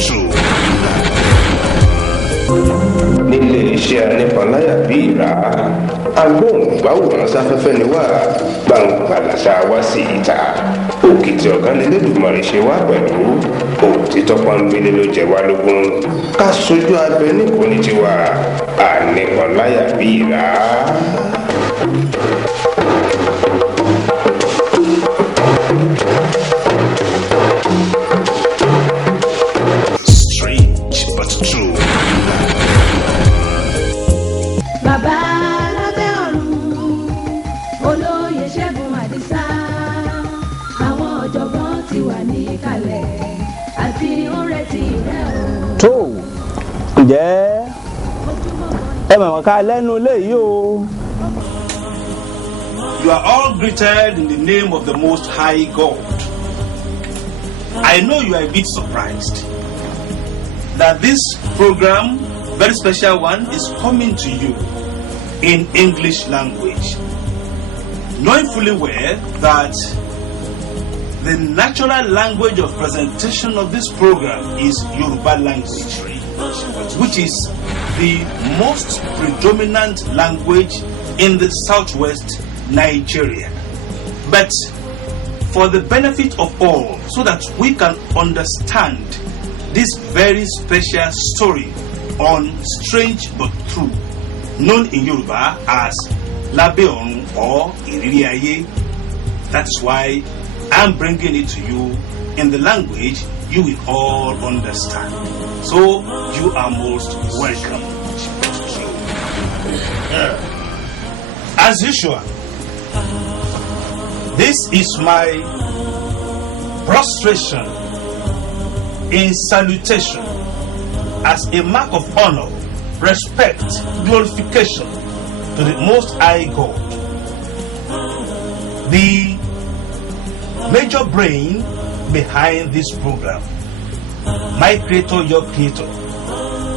true. Nílé iṣẹ́ anípanláyà bí ìrà agbóhùngbáwòrán sáfẹ́fẹ́ ni wá gbangba làṣà wá sí ìta òkìtì ọ̀gá lélẹ́dùmarè ṣe wá pẹ̀lú òtítọ́ pọ́nbélé ló jẹ wá lógún ká sojú abẹ nípò ní tiwa anípanláyà bí ìrà. Strange but true. Bàbá LABEORUN olóyè SEGUN ADISA àwọn ọ̀jọ̀gbọ́n ti wà níkàlẹ̀ àti ọ̀rẹ́ ti rẹ̀ o. Tó ǹjẹ́ ẹ mọ̀ ká lẹ́nu léyìí o. You are all greeted in the name of the Most High God. I know you are a bit surprised that this program, very special one, is coming to you in English language. Knowing fully well that the natural language of presentation of this program is Yoruba language, which is the most predominant language in the southwest Nigeria. But for the benefit of all, so that we can understand this very special story on Strange but True, known in Yoruba as LABEORUN or IRIRI, that's why I'm bringing it to you in the language you will all understand. So you are most welcome. As usual, this is my prostration in salutation as a mark of honor, respect, glorification to the Most High God, the major brain behind this program, my creator, your creator.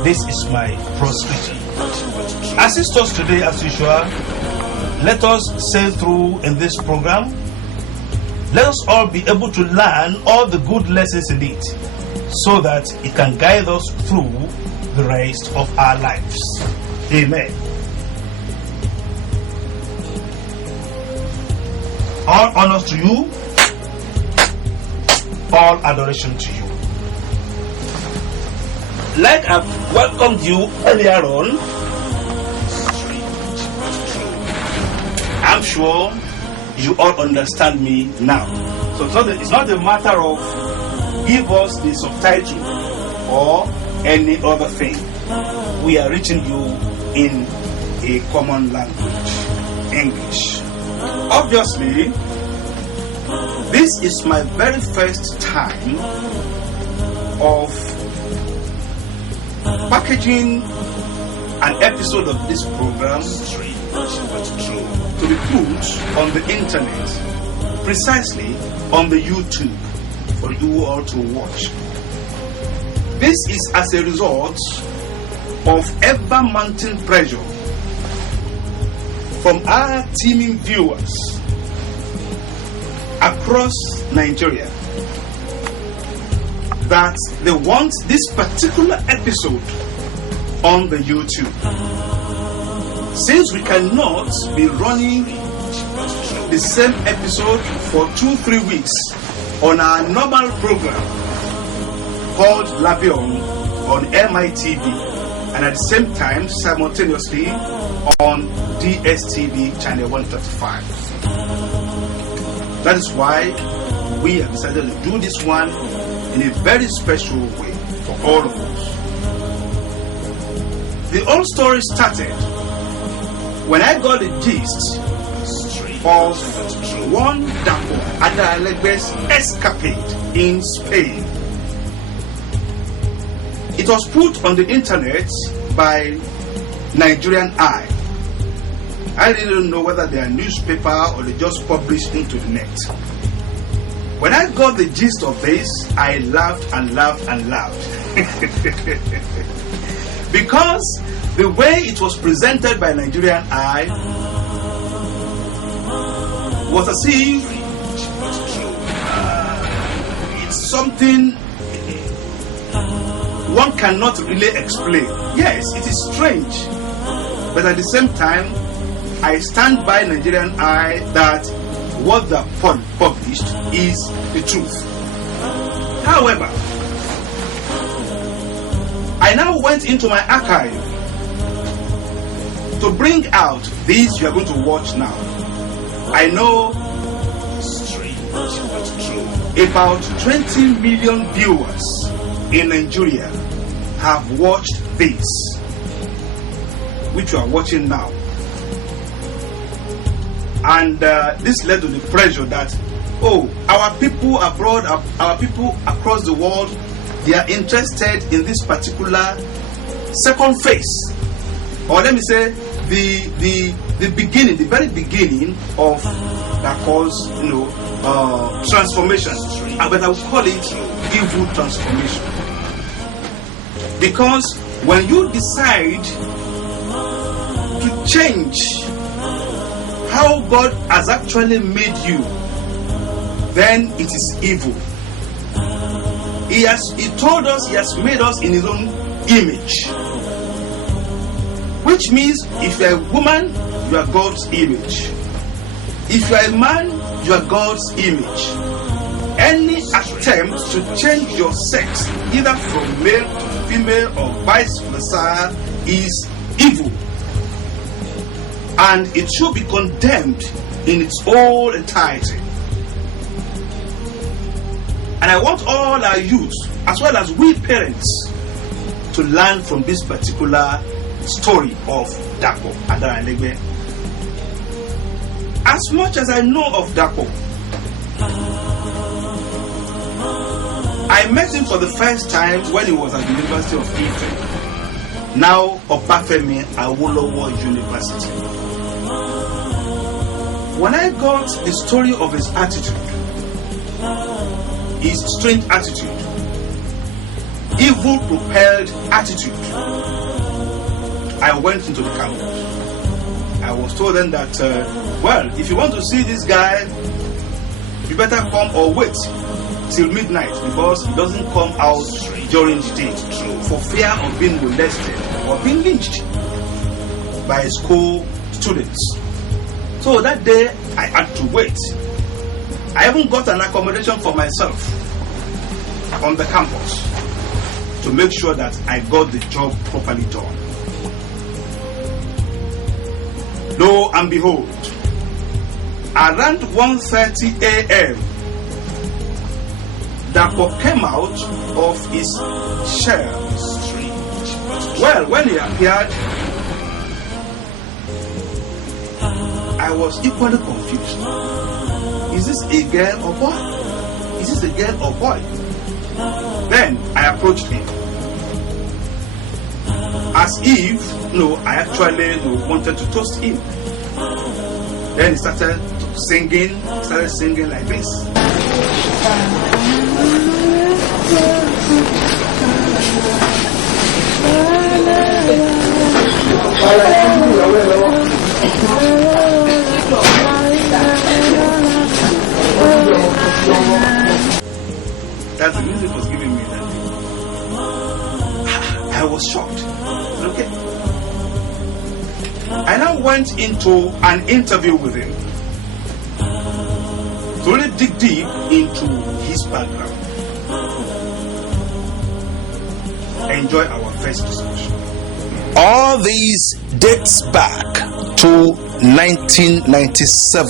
This is my prostration. Assist us today as usual. Let us sail through in this program. Let us all be able to learn all the good lessons in it, so that it can guide us through the rest of our lives. Amen. All honors to you, all adoration to you. Like I've welcomed you earlier on, I'm sure you all understand me now. So it's not a matter of give us the subtitle or any other thing. We are reaching you in a common language, English. Obviously, this is my very first time of packaging an episode of this program to be put on the internet, precisely on the YouTube, for you all to watch. This is as a result of ever-mounting pressure from our teeming viewers across Nigeria that they want this particular episode on the YouTube. Since we cannot be running the same episode for 2-3 weeks on our normal program called LABEORUN on MITV, and at the same time simultaneously on DSTV channel 135. That is why we have decided to do this one in a very special way for all of us. The whole story started when I got the gist of one Dapo Adaralegbe's escapade in Spain. It was put on the internet by Nigerian ILE. I really don't know whether they are newspaper or they just publish into the net. When I got the gist of this, I laughed and laughed and laughed. Because the way it was presented by Nigerian ILE was as if it's something one cannot really explain. Yes, it is strange, but at the same time, I stand by Nigerian ILE that what they published is the truth. However, I now went into my archive to bring out these you are going to watch now. I know strange but true. About 20 million viewers in Nigeria have watched this, which you are watching now. And this led to the pressure that, oh, our people abroad, our people across the world, they are interested in this particular second phase, or let me say the beginning, the very beginning of that cause, transformation. But I would call it evil transformation, because when you decide to change how God has actually made you, then it is evil. He told us He has made us in His own image, which means if you are a woman, you are God's image. If you are a man, you are God's image. Any attempt to change your sex, either from male to female or vice versa, is evil, and it should be condemned in its whole entirety. And I want all our youth, as well as we parents, to learn from this particular story of Dapo Adaralegbe. As much as I know of Dapo, I met him for the first time when he was at the University of IFE, now OBAFEMI, AWOLOWO University. When I got the story of his attitude, his strange attitude, evil propelled attitude, I went into the campus. I was told then that, well, if you want to see this guy, you better come or wait till midnight, because he doesn't come out during the day for fear of being molested or being lynched by his co-students. So that day I had to wait. I even got an accommodation for myself on the campus to make sure that I got the job properly done. Lo and behold, around 1:30 a.m., Dapo came out of his shell. Well, when he appeared, I was equally confused. Is this a girl or boy? Is this a girl or boy? Then I approached him, as if, I actually wanted to toast him. Then he started singing like this. That's the music was giving me that day. I was shocked. Okay. I now went into an interview with him to really dig deep into his background. Enjoy our first discussion. All these dates back to 1997.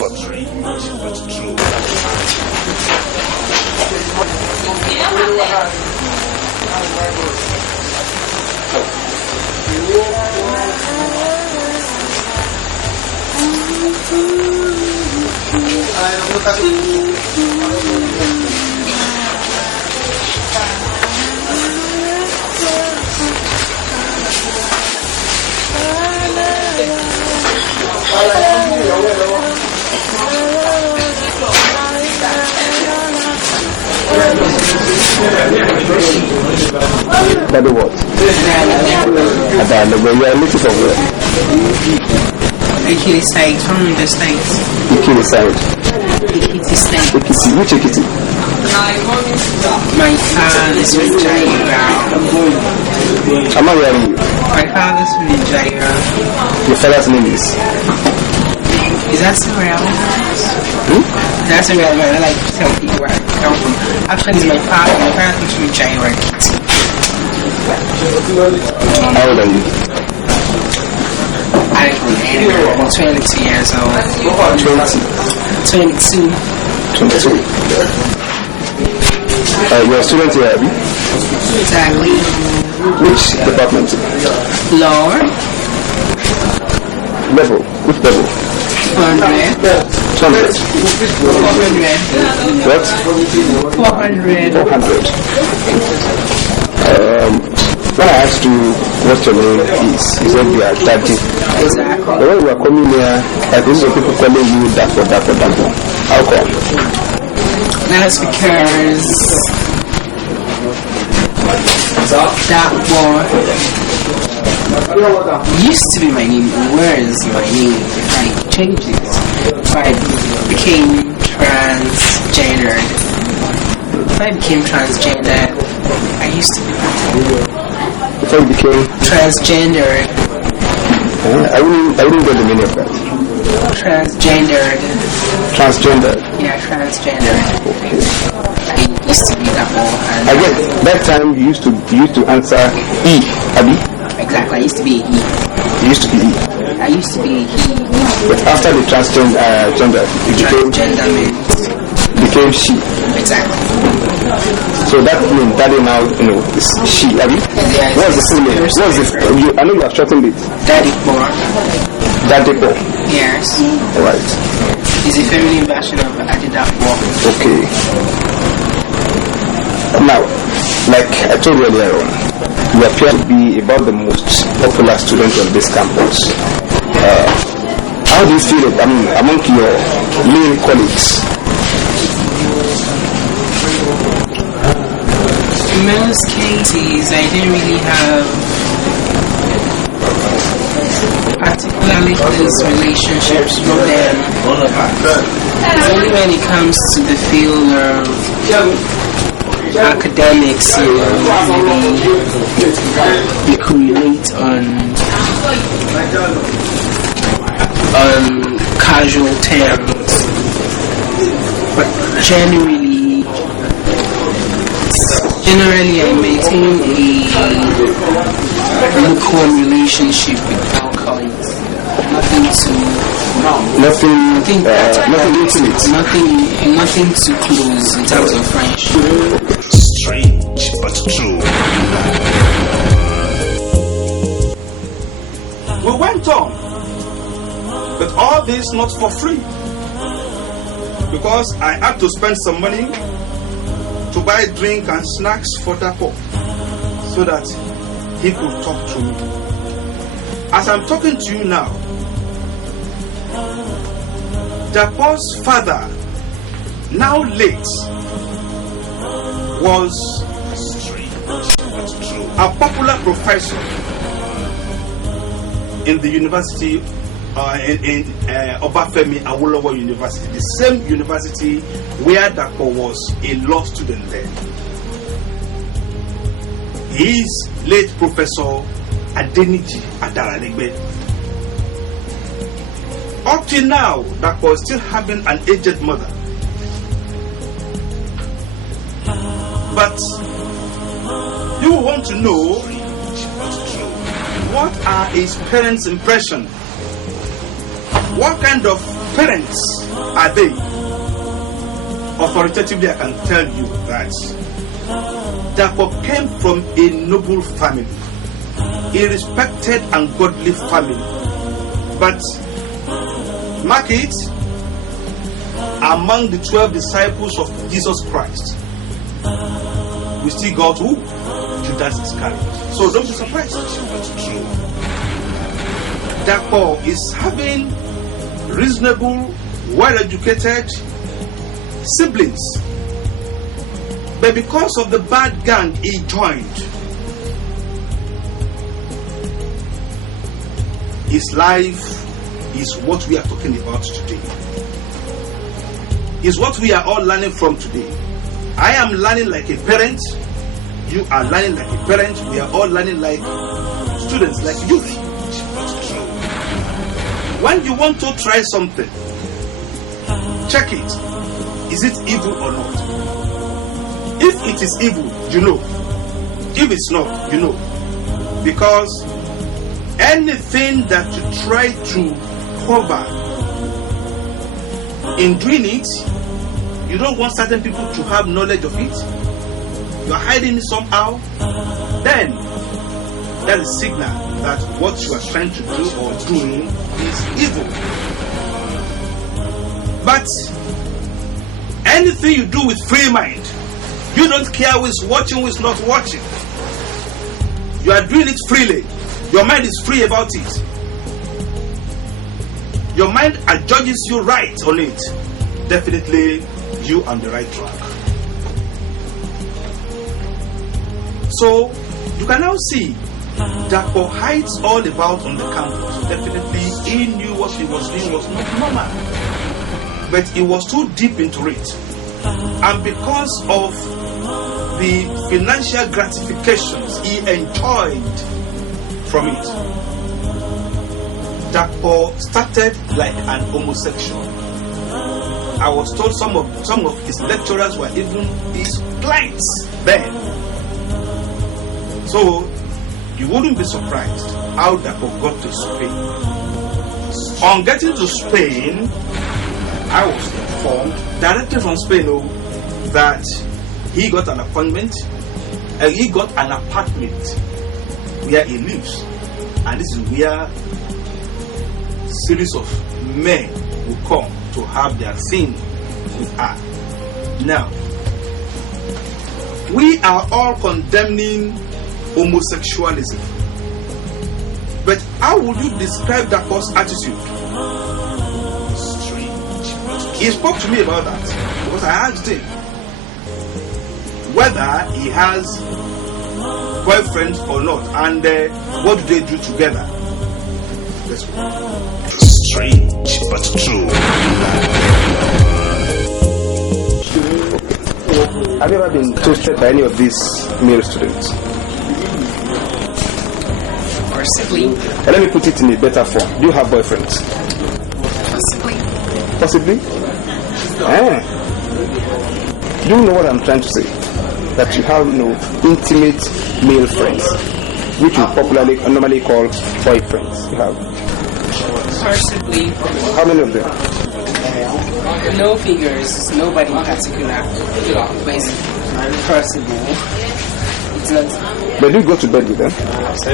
That what? Adaralegbe, you are looking for where? Ekiti side, from the States. Ekiti side. Ekiti side. Ekiti, which Ekiti? My father's from Nigeria. Am I hearing you? My father's from Nigeria. Your father's name is? Is that so relevant? That's irrelevant. I like to tell people where I come from. Actually, it's my father. My father comes from Nigeria. How old are you? I'm 22 years old. 22. 22. You're a student here, Abby? Exactly. Which department? Law. Level? Which level? 400. 200. 400. What? 400. 400. When I asked you what your name is, you said you are Daddy. Exactly. But when you are coming here, I think some people calling you Dapo. How come? That's because Dapo used to be my name. Where is my name if I changed it? If I became transgendered. If I became transgender, I used to be Before you became transgendered. I wouldn't get the meaning of that. Transgendered. Transgender. Yeah, transgendered. Okay. I used to be Dapo. I guess that time you used to answer E, Abby. Exactly. I used to be a he. You used to be E. I used to be a he. But after the transgender, you became she. Exactly. So that means Daddy now, is she, Abby. Yeah, What's the full name? What's the? I know you have shortened it. Dapo. Dapo. Yes. Alright. It's a feminine version of ADIDAPO. Okay. Now, like I told you earlier on, you appear to be about the most popular student on this campus. How do you feel among your male colleagues? In most cases, I didn't really have particularly close relationships with them. It's only when it comes to the field of academics, maybe we could relate on casual terms. But generally I maintain a lukewarm relationship with our colleagues. Nothing too close in terms of friendship. Strange but true. We went on, but all this not for free, because I had to spend some money to buy drink and snacks for Dapo so that he could talk to me. As I'm talking to you now, Dapo's father, now late, was a popular professor in the university, in OBAFEMI AWOLOWO University, the same university where Dapo was a law student there. He is late Professor Dapo Adaralegbe. Up till now, Dapo is still having an aged mother. But you want to know what are his parents' impression? What kind of parents are they? Authoritatively, I can tell you that Dapo came from a noble family, a respected and godly family. But mark it, among the 12 disciples of Jesus Christ, we still got who? Judas Iscariot. So don't be surprised. Dapo is having reasonable, well-educated siblings, but because of the bad gang he joined, his life is what we are talking about today. Is what we are all learning from today. I am learning like a parent. You are learning like a parent. We are all learning like students, like youth. When you want to try something, check it. Is it evil or not? If it is evil, you know. If it's not, you know. Because anything that you try to cover in doing it, you don't want certain people to have knowledge of it. You are hiding it somehow. Then that is a signal that what you are trying to do or doing is evil. But anything you do with free mind, you don't care who is watching, who is not watching. You are doing it freely. Your mind is free about it. Your mind adjudges you right on it. Definitely, you on the right track. So, you can now see Dapo hides all about on the campus. Definitely, he knew what he was doing was not normal. But he was too deep into it. And because of the financial gratifications he enjoyed from it, Dapo started like an homosexual. I was told some of his lecturers were even his clients then. So you wouldn't be surprised how Dapo got to Spain. On getting to Spain, I was informed directly from Spain that he got an appointment and he got an apartment where he lives, and this is where series of men will come to have their thing with her. Now, we are all condemning homosexualism, but how would you describe Dapo's attitude? He spoke to me about that because I asked him whether he has boyfriend or not, and what do they do together. Let's go. Strange but true. Have you ever been toasted by any of these male students? Possibly. Let me put it in a better form. Do you have boyfriends? Possibly. Possibly? Do you know what I'm trying to say? That you have no intimate male friends, which you normally call boyfriends. You have? Possibly. How many of them? No figures, nobody in particular. But it's possible. It's not. But do you go to bed with them? That's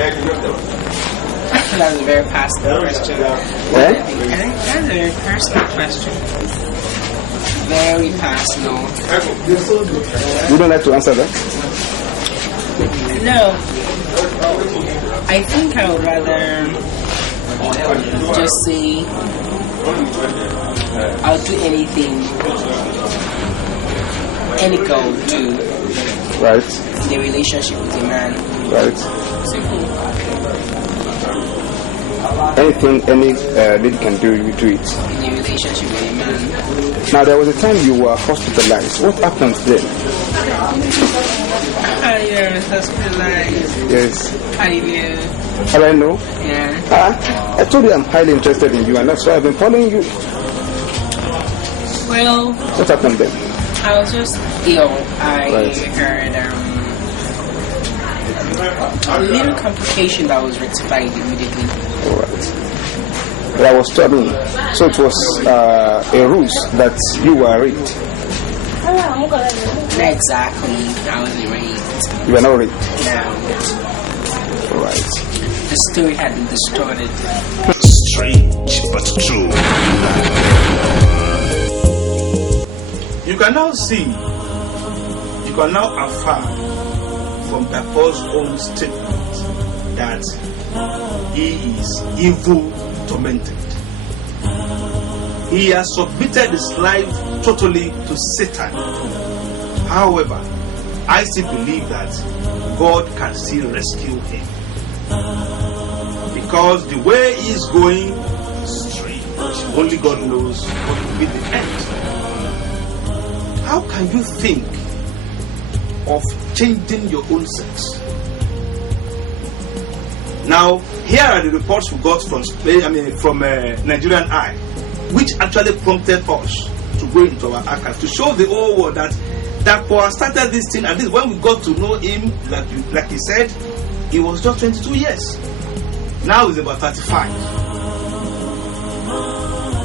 a very personal question. Eh? That's a very personal question. Very personal. You don't like to answer that? No. I think I would rather just say I'll do anything any girl would do. Right. In a relationship with a man. Right. Simple. Anything any lady can do, you do it. In a relationship with a man. Now, there was a time you were hospitalized. What happened then? You're hospitalized. Yes. How do you know? How do I know? Yeah. I told you I'm highly interested in you, and that's why I've been following you. Well, What happened then? I was just ill. I Right. heard a little complication that was rectified immediately. All right. But I was telling you. So it was a ruse that you were raped. Not exactly. I wasn't raped. You were not raped. No. All right. The story had been distorted. Strange but true. You can now see, you can now affirm from Dapo's own statement that he is evil tormented. He has submitted his life totally to Satan. However, I still believe that God can still rescue him. Because the way he is going is strange. Only God knows what will be the end. How can you think of changing your own sex. Now, here are the reports we got from Nigerian ILE, which actually prompted us to go into our archive to show the whole world that Dapo started this thing. And this, when we got to know him, like he said, he was just 22 years. Now he's about 35.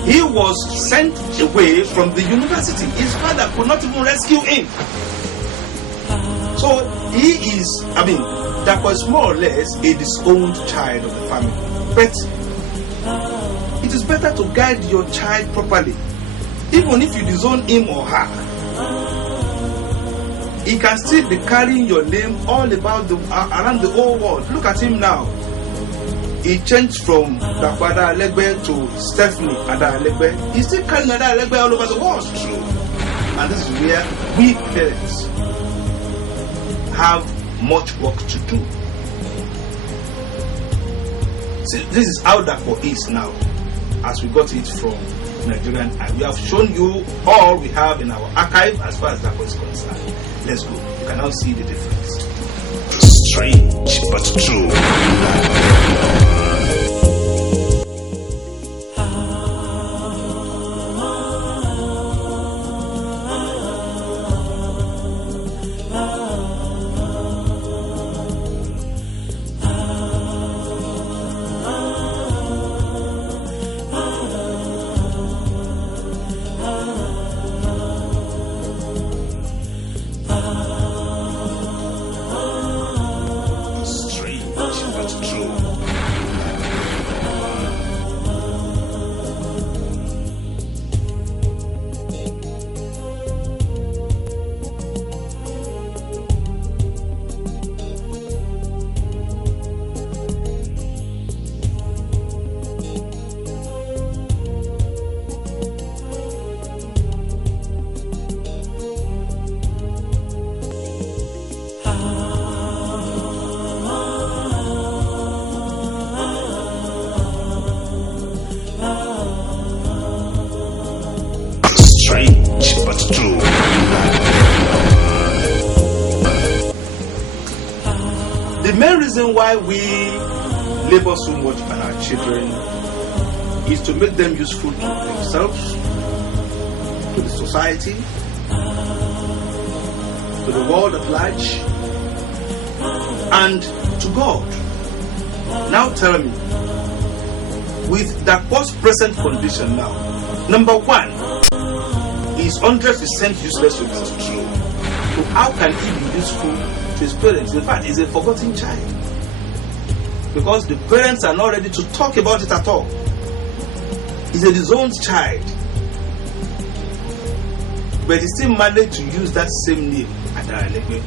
He was sent away from the university. His father could not even rescue him. So he is, Dapo is more or less a disowned child of the family. But it is better to guide your child properly. Even if you disown him or her, he can still be carrying your name all about around the whole world. Look at him now. He changed from Dapo Adaralegbe to Stephanie Adaralegbe. He's still carrying Adaralegbe all over the world. And this is where we parents have much work to do. See, this is how Dapo is now, as we got it from Nigerian ILE. We have shown you all we have in our archive as far as Dapo is concerned. Let's go. You can now see the difference. Strange but true. Strange but true. The main reason why we labor so much on our children is to make them useful to themselves, to the society, to the world at large, and to God. Now tell me, with Dapo's present condition now, number one, is 100% useless to us. So how can he be useful to his parents? In fact, he's a forgotten child. Because the parents are not ready to talk about it at all. He's a disowned child. But he still managed to use that same name, Adaralegbe,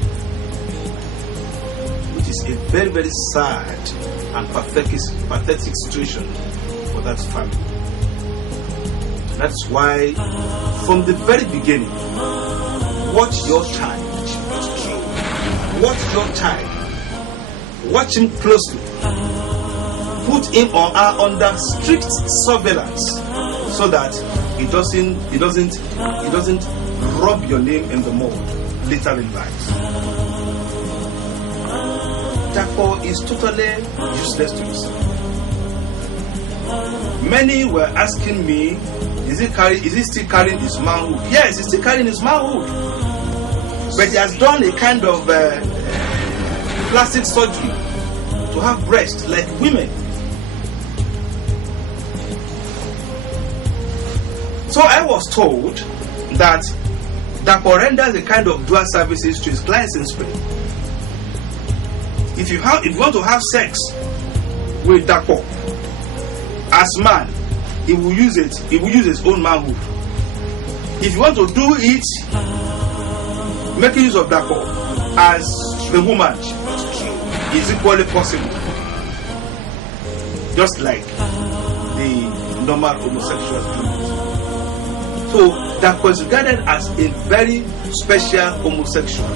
which is a very, very sad and pathetic situation for that family. That's why, from the very beginning, watch your child. Watch your child. Watch him closely. Put him or her under strict surveillance, so that he doesn't rub your name in the mud later in life. Dapo is totally useless to us. Many were asking me, is he still carrying his manhood? Yes, he's still carrying his manhood. But he has done a kind of plastic surgery to have breasts like women. So I was told that Dapo renders a kind of dual services to his clients in Spain. If you want to have sex with Dapo, as man, he will use his own manhood. If you want to do it, making use of Dapo as the woman is equally possible. Just like the normal homosexuals do. So Dapo is regarded as a very special homosexual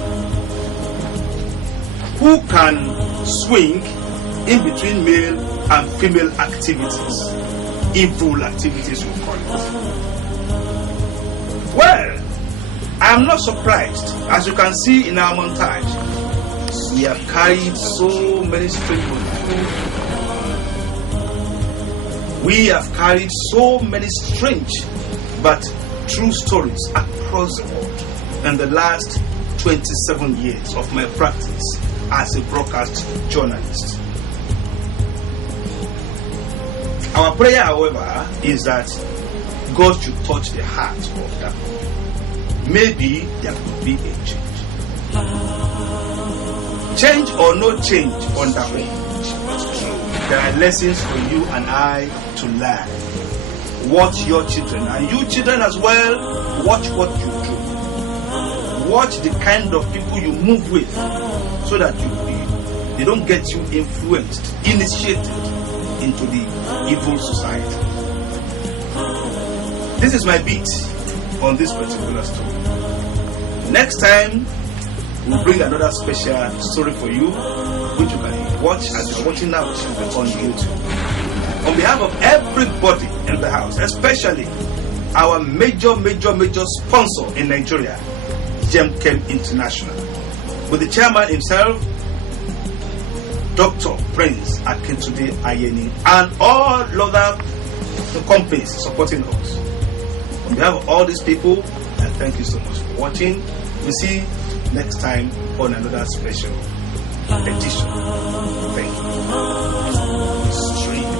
who can swing in between male and female activities, evil activities we call it. Well, I I'm not surprised. As you can see in our montage, we have carried so many strange bodies. We have carried so many strange but true stories across the world in the last 27 years of my practice as a broadcast journalist. Our prayer, however, is that God should touch the heart of Dapo. Maybe there could be a change. Change or no change on Dapo, there are lessons for you and I to learn. Watch your children, and you children as well, watch what you do. Watch the kind of people you move with, so that they don't get you influenced, initiated into the evil society. This is my beat on this particular story. Next time, we'll bring another special story for you, which you can watch as you're watching now on YouTube. On behalf of everybody in the house, especially our major sponsor in Nigeria, Gemchem International, with the chairman himself, Dr. Prince Akintunde Ayeni, and all other companies supporting us. On behalf of all these people, I thank you so much for watching. We'll see you next time on another special edition. Thank you. Stream.